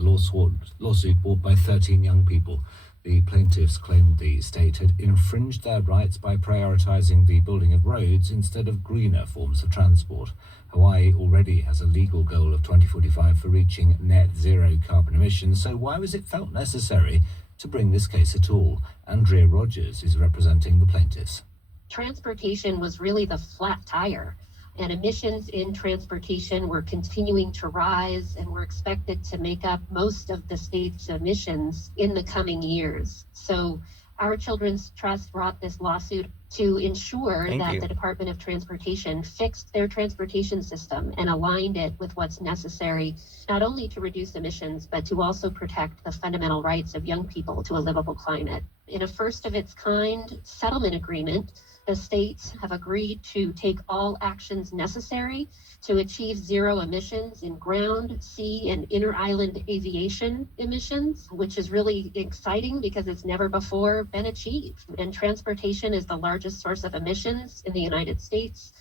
a lawsuit brought by 13 young people. The plaintiffs claimed the state had infringed their rights by prioritizing the building of roads instead of greener forms of transport. Hawaii already has a legal goal of 2045 for reaching net zero carbon emissions, so why was it felt necessary to bring this case at all? Andrea Rogers is representing the plaintiffs. Transportation was really the flat tire, and emissions in transportation were continuing to rise and were expected to make up most of the state's emissions in the coming years. So our Children's Trust brought this lawsuit to ensure that the Department of Transportation fixed their transportation system and aligned it with what's necessary, not only to reduce emissions, but to also protect the fundamental rights of young people to a livable climate. In a first of its kind settlement agreement, the states have agreed to take all actions necessary to achieve zero emissions in ground, sea, and inter-island aviation emissions, which is really exciting because it's never before been achieved. And transportation is the largest source of emissions in the United States.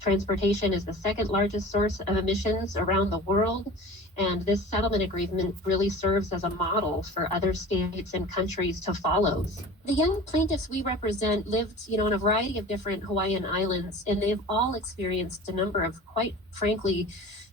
Transportation is the second largest source of emissions around the world. And this settlement agreement really serves as a model for other states and countries to follow. The young plaintiffs we represent lived, on a variety of different Hawaiian islands, and they've all experienced a number of, quite frankly,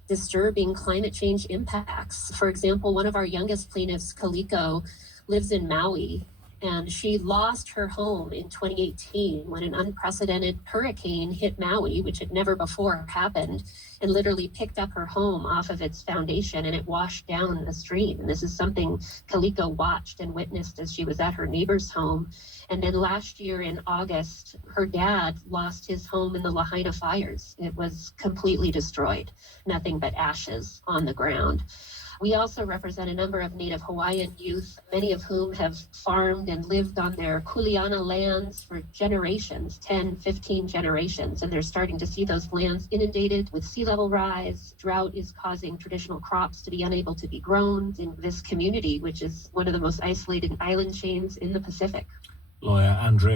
disturbing climate change impacts. For example, one of our youngest plaintiffs, Kaliko, lives in Maui, and she lost her home in 2018 when an unprecedented hurricane hit Maui, which had never before happened, and literally picked up her home off of its foundation, and it washed down the stream. And this is something Kaliko watched and witnessed as she was at her neighbor's home. And then last year in August, her dad lost his home in the Lahaina fires. It was completely destroyed, nothing but ashes on the ground. We also represent a number of Native Hawaiian youth, many of whom have farmed and lived on their kuleana lands for generations, 10, 15 generations, and they're starting to see those lands inundated with sea level rise. Drought is causing traditional crops to be unable to be grown in this community, which is one of the most isolated island chains in the Pacific. Lawyer Andrea